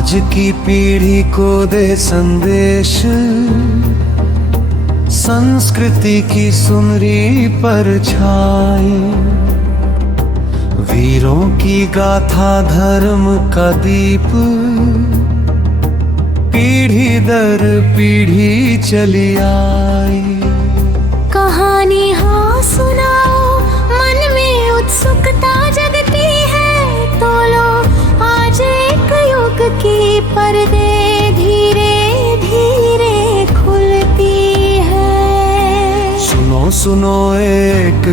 आज की पीढ़ी को दे संदेश, संस्कृति की सुनरी परछाई, वीरों की गाथा धर्म का दीप, पीढ़ी दर पीढ़ी चली आई। कहानी हाँ सुनाओ, मन में उत्सुकता जगती है, तो लो आज एक युग की पर्दे धीरे धीरे खुलती है। सुनो सुनो एक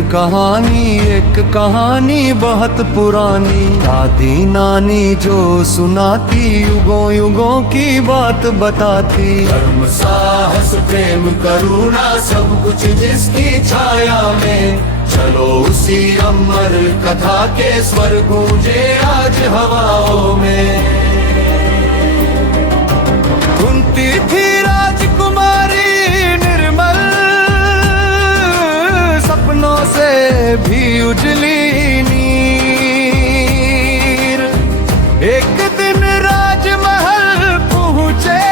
कहानी बहुत पुरानी, दादी नानी जो सुनाती, युगों युगों की बात बताती। धर्म साहस प्रेम करुणा सब कुछ जिसकी छाया में, चलो उसी अमर कथा के स्वर गूंजे आज हवाओं में। कुंती थी राजकुमारी निर्मल, सपनों से भी उजली नीर। एक दिन राजमहल पहुँचे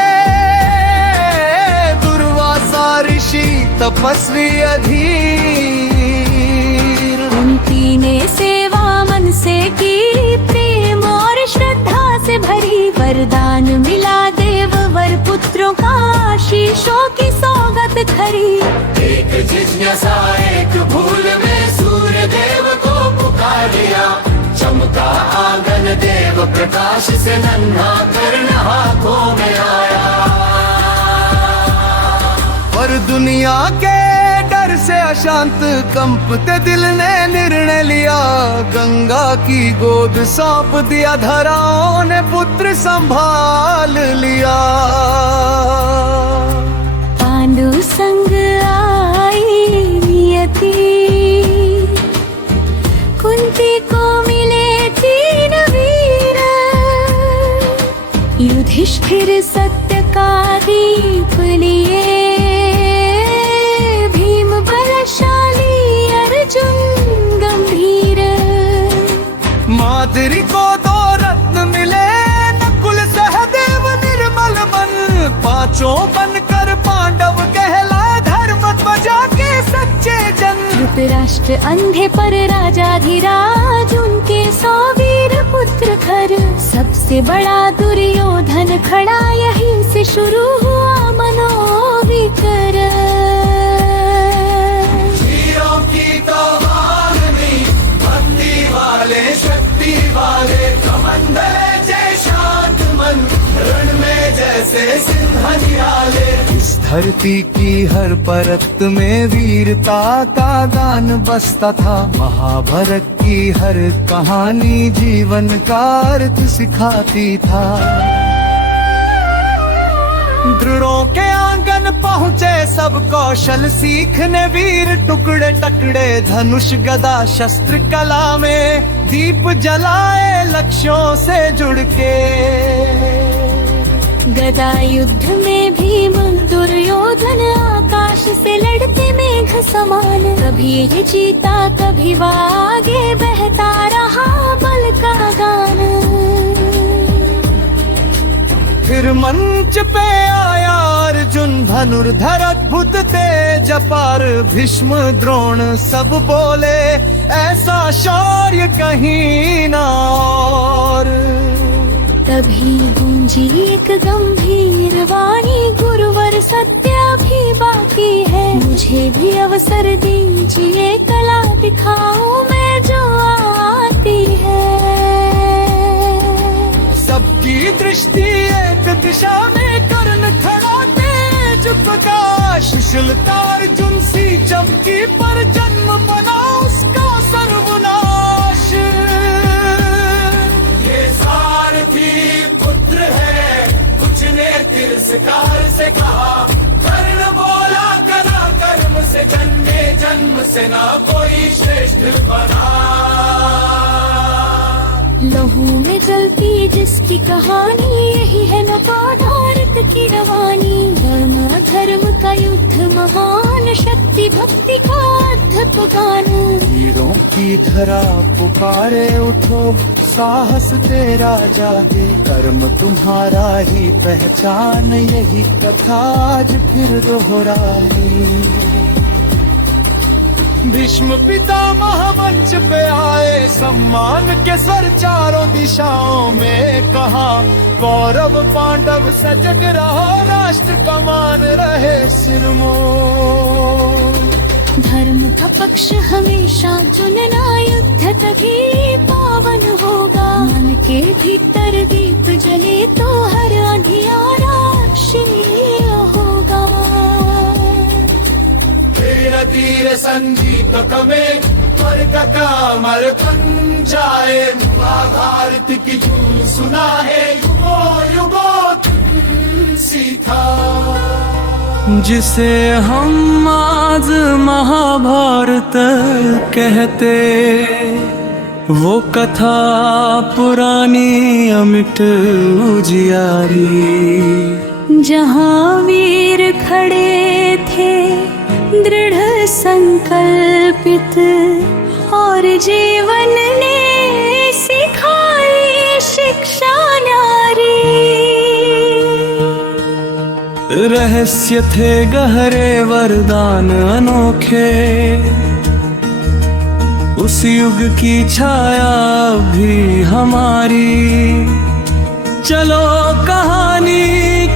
दुर्वासा ऋषि तपस्वी अधीर। कुंती ने सेवा मन से की, प्रेम और श्रद्धा से भरी, वरदान मिला देव वर पुत्रों का, आशीषों की सौगत खरी। एक जिज्ञासा एक भूल में सूर्य देव को पुकार लिया, चमका आंगन देव प्रकाश से नन्हा कर्ण हाथों में आया। पर दुनिया के डर से अशांत कंपते दिल ने निर्णय लिया, गंगा की गोद सौंप दिया, धराओं ने पुत्र संभाल लिया। पांडु संग आई नियति, कुंती को मिले 3 वीर, युधिष्ठिर सत्य का दीप लिए, भीम बलशाली अर्जुन गंभीर। माद्री को 2 रत्न मिले, नकुल सहदेव निर्मल मन, पांचों बनकर पांडव कहलाए, धर्म ध्वजा के सच्चे जन। धृतराष्ट्र अंधे पर राजाधिराज, उनके 100 वीर पुत्र घर, सबसे बड़ा दुर्योधन खड़ा, यहीं से शुरू हुआ मनोविकर। वीरों की तो वाहिनी, भक्ति वाले शक्ति वाले, कमंडले जय शांत मन, रण में जैसे सिंह निराले। इस धरती की हर परत में वीरता का गान बसता था, महाभारत की हर कहानी जीवन का अर्थ सिखाती था। दृढ़ों के आंगन पहुँचे सब कौशल सीखने, वीर टुकड़े टकड़े धनुष गदा शस्त्र कला में, दीप जलाए लक्ष्यों से जुड़ के। गदा युद्ध में भीम दुर्योधन, आकाश से लड़ते मेघ समान, कभी ये जीता कभी वो आगे, बहता रहा बल का गान। फिर मंच पे आया अर्जुन धनुर्धर अद्भुत तेज अपार, भीष्म द्रोण सब बोले ऐसा शौर्य कहीं ना और। तभी गूंजी एक गंभीर वाणी, गुरुवर सत्य भी बाकी है, मुझे भी अवसर दीजिए, कला दिखाऊं मैं जो आती है। सबकी दृष्टि एक दिशा में, कर्ण खड़ा तेज प्रकाश, शिशुलता अर्जुन सी चमकी, पर जन्म बना उसका सर्वनाश। ये सारथी पुत्र है, कुछ ने तिरस्कार से कहा, कर्ण बोला कला कर्म से, जन्मे जन्म से ना कोई श्रेष्ठ बना। लहू में जलती जिसकी कहानी, यही है नवाधारित की रवानी। धर्म धर्म का युद्ध महान, शक्ति भक्ति का अद्भुत गान। वीरों की धरा पुकारे उठो, साहस तेरा जागे, कर्म तुम्हारा ही पहचान, यही कथा आज फिर दोहराई। भीष्म पितामह मंच पे आए, सम्मान के स्वर चारों दिशाओं में कहा, कौरव पांडव सजग रहो, राष्ट्र का मान रहे सिरमौर। धर्म का पक्ष हमेशा चुनना, युद्ध तभी पावन होगा। मन के भीतर दीप जले तो हर अंधियारा क्षीण होगा। तीर तीर संगीत कमे, स्वर्ग का अमर बन जाए। महाभारत की धूल सुना है, युगों युगों सीखा। जिसे हम आज महाभारत कहते, वो कथा पुरानी अमिट उजियारी। जहाँ वीर खड़े थे दृढ़ संकल्पित, और जीवन ने सिखाई शिक्षा न्यारी। रहस्य थे गहरे वरदान अनोखे, उस युग की छाया भी हमारी। चलो कहानी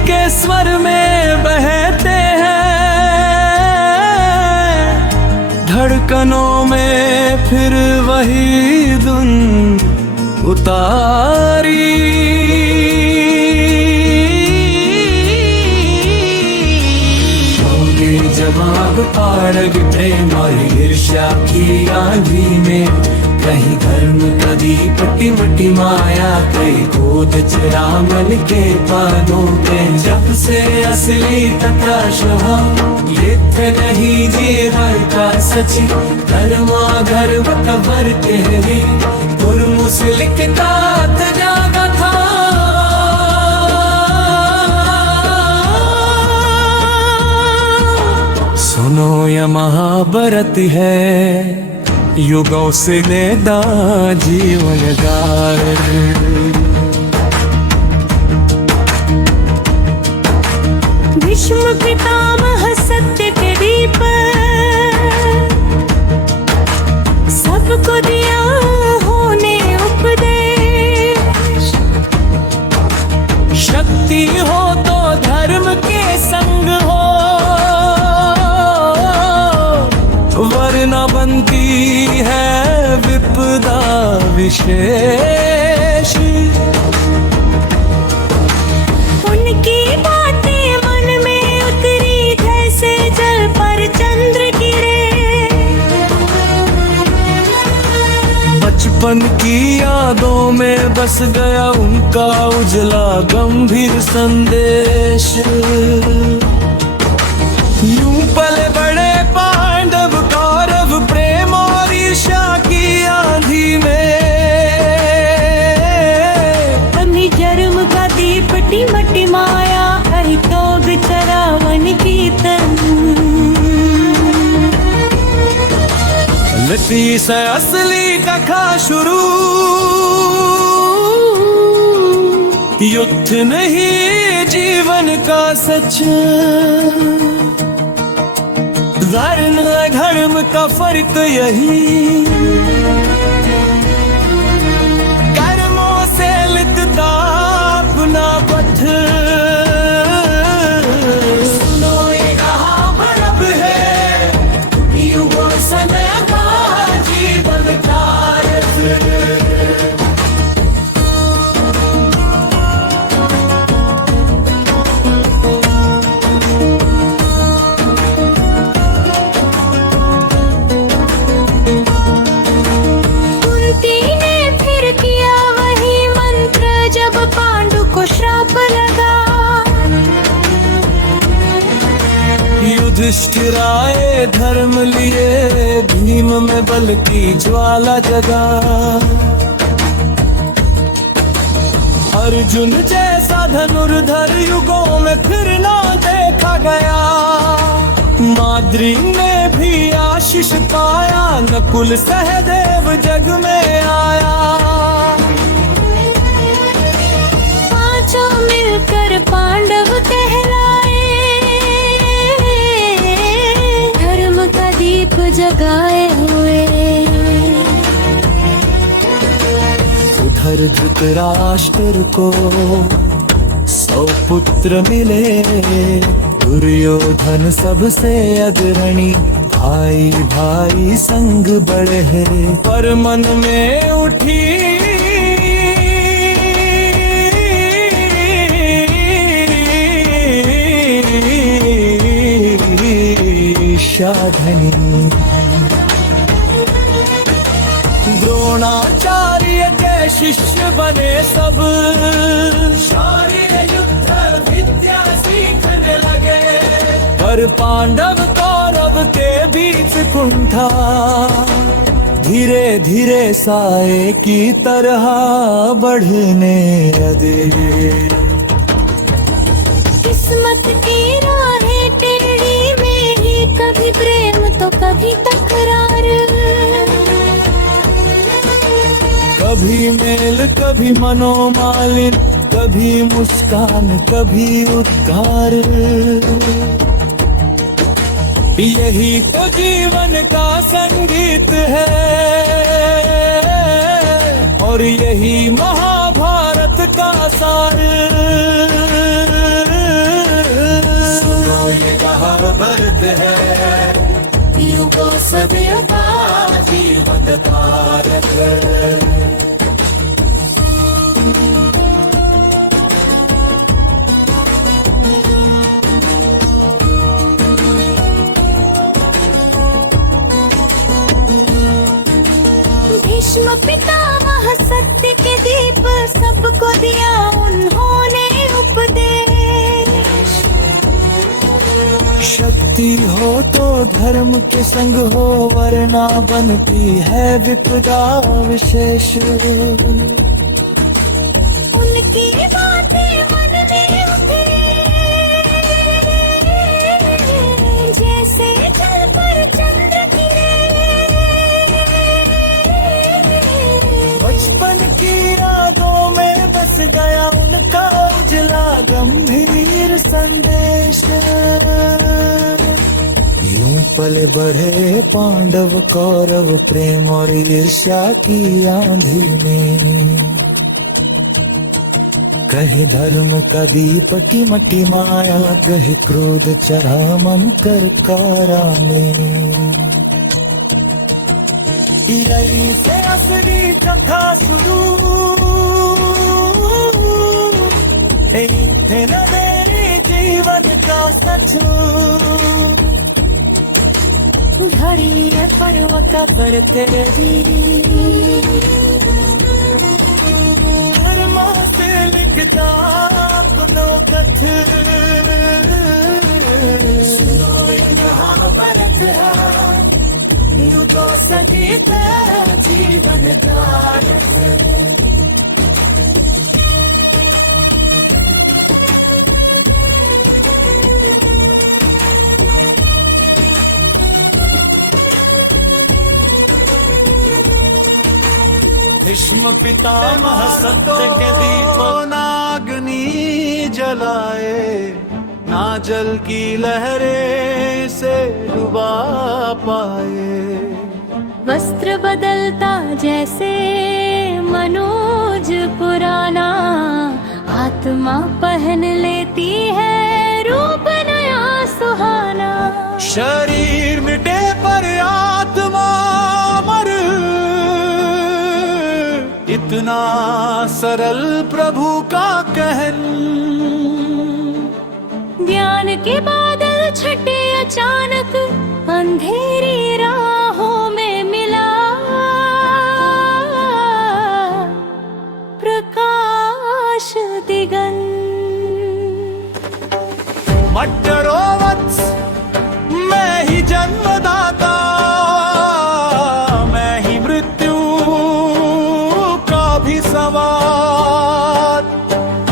के स्वर में बहते हैं, धड़कनों में फिर वही धुन उतारी। जवाब ताड़ग प्रेम और ईर्ष्या की आंधी में, कहीं धर्म का दीप टिमटी माया, कहीं क्रोध चरा मन के पादों में। जब से असली तथा स्वभाव ये थे नहीं जीवन का सची, धर्मा गर्व कबर तेरी तुरमुस लिखता जागा था। सुनो यह महाभारत है, युगों से लेदा जीवन गार। भीष्म पितामह सत्य के दीप, सबको दिया होने उपदेश। शक्ति हो तो धर्म के संग हो, वरना बनती है विपदा विशेष। उनकी बातें मन में उतरी जैसे जल पर चंद्र गिरे। बचपन की यादों में बस गया उनका उजला गंभीर संदेश। यूं पले बड़े पांडव कौरव, प्रेम और ईर्ष्या की आंधी में। तभी जन्म का दीप टिमटी माया, हरि तोग चरावन की तन। लती से असली कथा शुरू, युद्ध नहीं जीवन का सच। वर्ण धर्म का फर्क यही, कर्मों से लिखता अपना पथ। सुनो ये महाभारत है, युगों से नया जीवन कारक। युधिष्ठिर आए धर्म लिए, भीम में बल की ज्वाला जगा। अर्जुन जैसा धनुर्धर युगों में फिर ना देखा गया। माद्री ने भी आशीष पाया, नकुल सहदेव जग में आया। पांडव कहलाए, धर्म का दीप जगाए हुए। उधर धृतराष्ट्र को 100 पुत्र मिले, दुर्योधन सबसे अग्रणी, भाई भाई संग बढ़े। पर मन में उठी ईर्ष्याधनी, द्रोणाचार्य के शिष्य बने सब, शौर्य युद्ध विद्या सीखने लगे। पर पांडव कौरव के बीच कुंठा, धीरे धीरे साए की तरह बढ़ने लगे। किस्मत की राहें टेढ़ी में ही, कभी प्रेम तो कभी तकरार, कभी मेल कभी मनोमालिन, कभी मुस्कान कभी उद्गार। यही तो जीवन का संगीत है, और यही महाभारत का सार। सुनो ये कहावत है, युगों सदियों का जीवन धारक है। भीष्म पितामह सत्य के दीप, सबको दिया उन्होंने उपदेश। शक्ति हो तो धर्म के संग हो, वरना बनती है विपदा विशेष। उनकी बातें मन में उतरे, जैसे जल पर चंद्र गिरे। बचपन की यादों में बस गया उनका उजला गंभीर संदेश। यूं पले बढ़े पांडव कौरव, प्रेम और ईर्ष्या की आंधी में। कहीं धर्म का दीप की मटी माया, कहीं क्रोध चढ़ा मन कर कारा में। यही से असली कथा शुरू, यही थे न मेरे जीवन का सच। घड़ी पर्वत पर तेरी, धर्म से लिखता अपनो कथ। सुनो ये कहावत है, युगों सदियों का जीवन धारक है। भीष्म पितामह सत्य के दीप, नागनी जलाए, ना जल की लहरें से डुबा पाए। वस्त्र बदलता जैसे मनोज पुराना, आत्मा पहन लेती है रूप नया सुहाना। शरीर मिटे पर आत्मा अमर, इतना सरल प्रभु का कहन। ज्ञान के बादल छटे अचानक, अंधेरी राहों में मिला प्रकाश दिगंत। मत डरो वत्स, मैं ही जन्मदाता, मैं ही मृत्यु का भी सवार।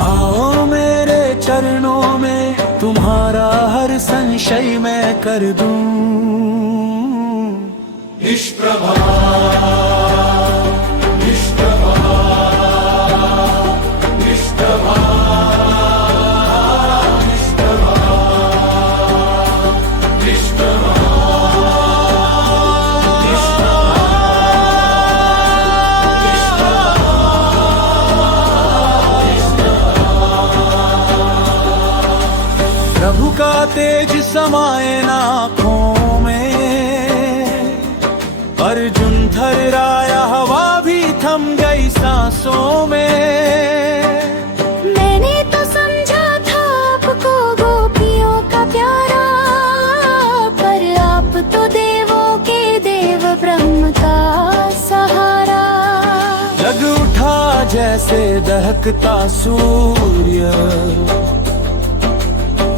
आओ मेरे चरणों में, तुम्हारा हर संशय मैं कर दूं। निष्प्रभा निष्प्रभा निष्प्रभा तेज समाए ना आँखों में। अर्जुन थर्राया, हवा भी थम गई सांसों में। मैंने तो समझा था आपको गोपियों का प्यारा, पर आप तो देवों के देव ब्रह्म का सहारा। लग उठा जैसे दहकता सूर्य,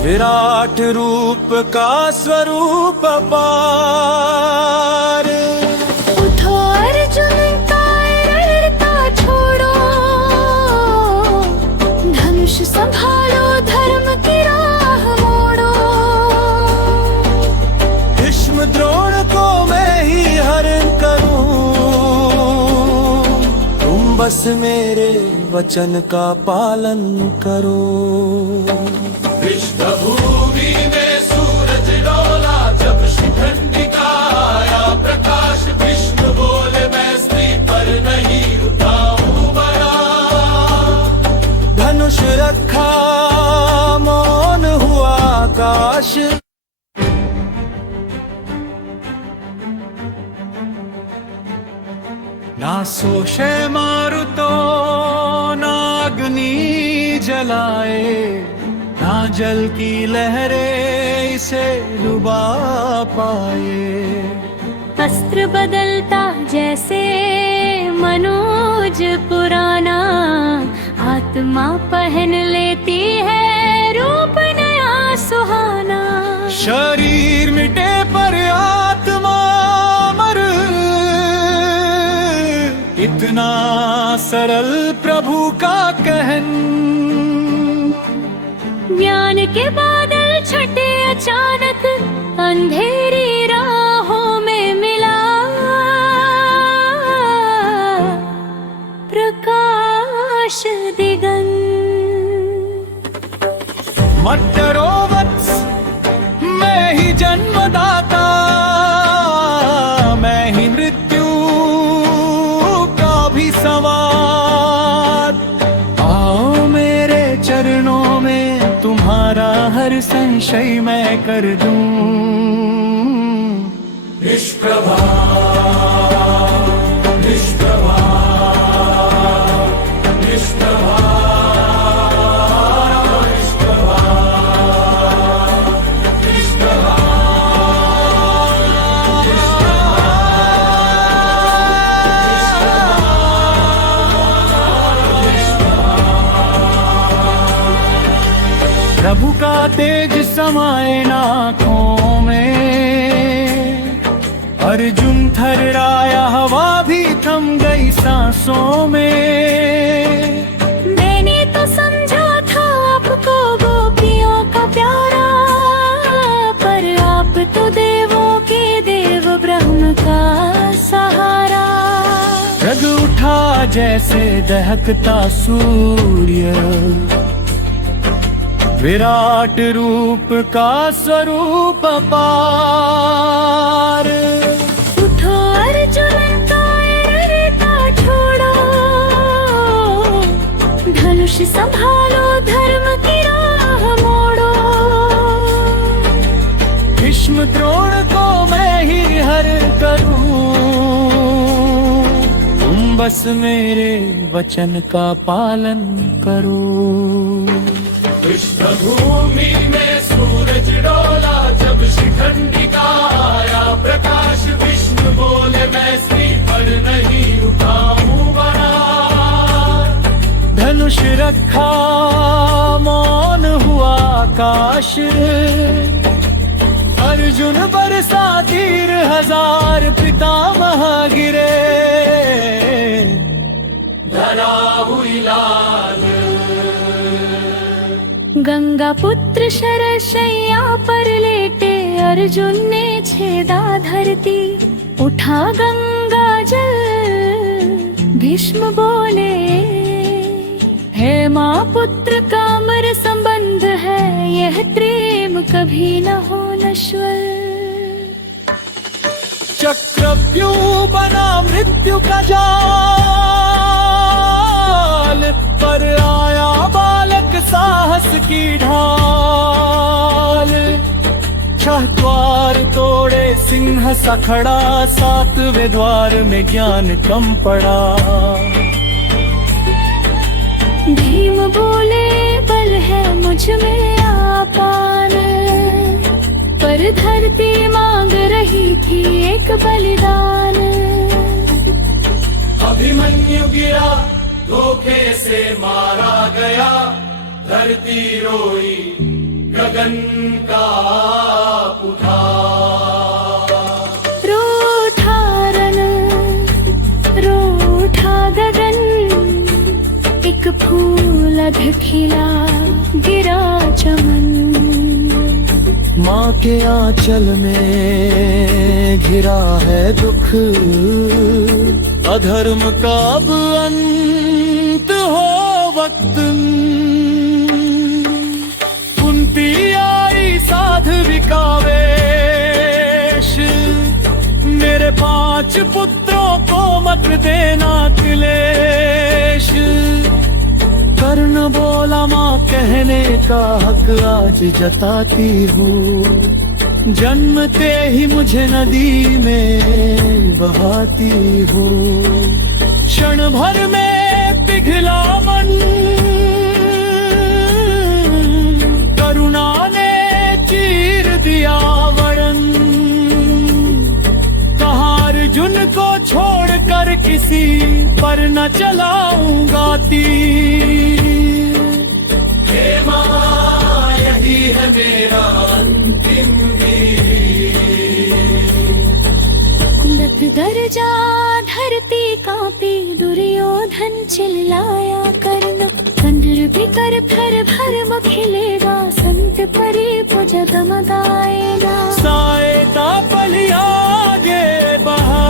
विराट रूप का स्वरूप अपार। उठो अर्जुन कायरता छोड़ो, धनुष संभालो धर्म की राह मोड़ो। भीष्म द्रोण को मैं ही हरण करूं, तुम बस मेरे वचन का पालन करो। भूमि में सूरज डोला, जब शिखंडी का आया प्रकाश। विष्णु बोले मैं स्त्री पर नहीं उठाऊं बड़ा। धनुष रखा मौन हुआ आकाश। ना सोशे मारुतो ना अग्नि जलाए, ना जल की लहरें इसे डुबा पाए। अस्त्र बदलता जैसे मनोज पुराना, आत्मा पहन लेती है रूप नया सुहाना। शरीर मिटे पर आत्मा अमर, इतना सरल प्रभु का कहन। ज्ञान के बादल छटे अचानक, अंधेरी राहों में मिला प्रकाश दिगंत। मत डरो वत्स, मैं ही जन्मदाता, मैं ही मृत्यु का भी सवार। आओ मेरे चरणों में, तुम्हारा हर संशय मैं कर दूं। निष्प्रभा निष्प्रभा निष्प्रभा निष्प्रभा प्रभु का तेज समाए आँखों में। अर्जुन थर्राया, हवा भी थम गई सांसों में। मैंने तो समझा था आपको गोपियों का प्यारा, पर आप तो देवों के देव ब्रह्म का सहारा। जग उठा जैसे दहकता सूर्य, विराट रूप का स्वरूप अपार। उठो अर्जुन कायरता छोड़ो, धनुष संभालो धर्म की राह मोड़ो। भीष्म द्रोण को मैं ही हर करूं, तुम बस मेरे वचन का पालन करो। कृष्ण भूमि में सूरज डोला, जब शिखंडी का आया प्रकाश। विष्णु बोले मैं स्त्री पर नहीं उठाऊं बड़ा। धनुष रखा मौन हुआ आकाश। अर्जुन बरसा तीर हजार, पितामह गिरे धरा हुई लाल। गंगा पुत्र शरशैया पर लेटे, अर्जुन ने छेदा धरती। उठा गंगा जल, भीष्म बोले है माँ पुत्र का अमर संबंध है, यह प्रेम कभी न हो नश्वर। चक्रव्यूह बना मृत्यु का जाल, पर आया बालक साहस की ढाल। द्वार तोड़े सिंह सा खड़ा, सातवें द्वार में ज्ञान कम पड़ा। भीम बोले बल है मुझ में आपान, पर धरती मांग रही थी एक बलिदान। अभिमन्यु गिरा धोखे से मारा गया, धरती रोई गगन का उठा। रूठा रन रूठा गगन, एक फूल अध खिला गिरा चमन। माँ के आंचल में घिरा है दुख, अधर्म का अब अंत हो वक्त। कुंती आई साध्विका वेश, मेरे 5 पुत्रों को मत देना क्लेश। कर्ण बोला माँ कहने का हक आज जताती हूँ, जन्मते ही मुझे नदी में बहाती हूँ। क्षण भर में पिघला मन, करुणा ने चीर दिया वर्णन। कहाँ अर्जुन को छोड़कर किसी पर न चलाऊंगा तीर। हे माँ यही है मेरा अंतिम लत दर्जा धरती कांपी, दुर्योधन चिल्लाया कर्ण। कंदर भी कर भर भर खिलेगा, संत परी पुज दमदाएगा। साएता पली आगे बहा,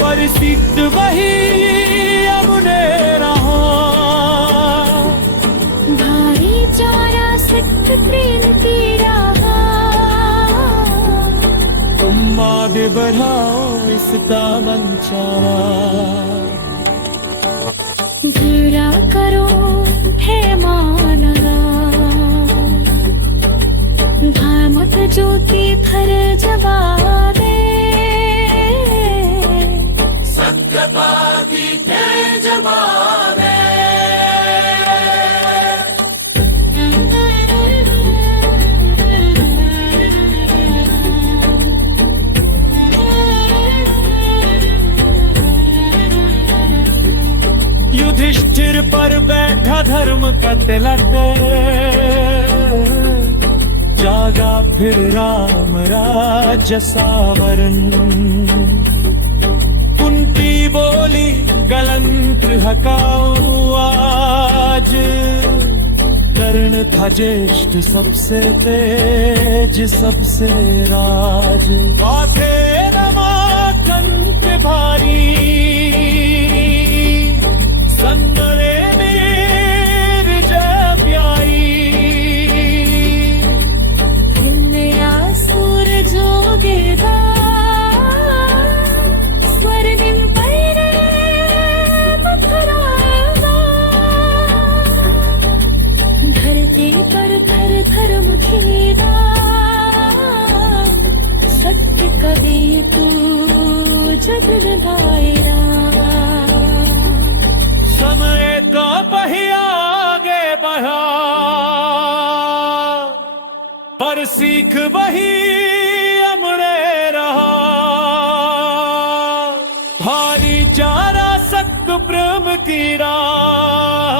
पर सिद्ध वही अबुने रहा। भारी चारा सिद्ध तृण की राह, तुम आगे बढ़ाओ इसका वंचारा। जरा करो हे मानरा, भामत ज्योति थर जवा दे। सत्यपाती तेज मारे। युधिष्ठिर पर बैठा धर्म का तिलक, जागा फिर राम राज्य सावरन। कुंती बोली गलंत हकाऊं आज, कर्ण था ज्येष्ठ सबसे तेज सबसे राज। आखे नमा कंठ भारी, संगरे नीर जय प्यारी। हिंदया सूर जोगेगा, स्वर्णिम पैरे पथराएगा। धरती पर थर थर मुखेगा, सत्य कभी तू जग दायरा। समय का पहिया आगे बढ़ा, पर सीख वही अमरे रहा। भारी चारा सत्य प्रेम की राह,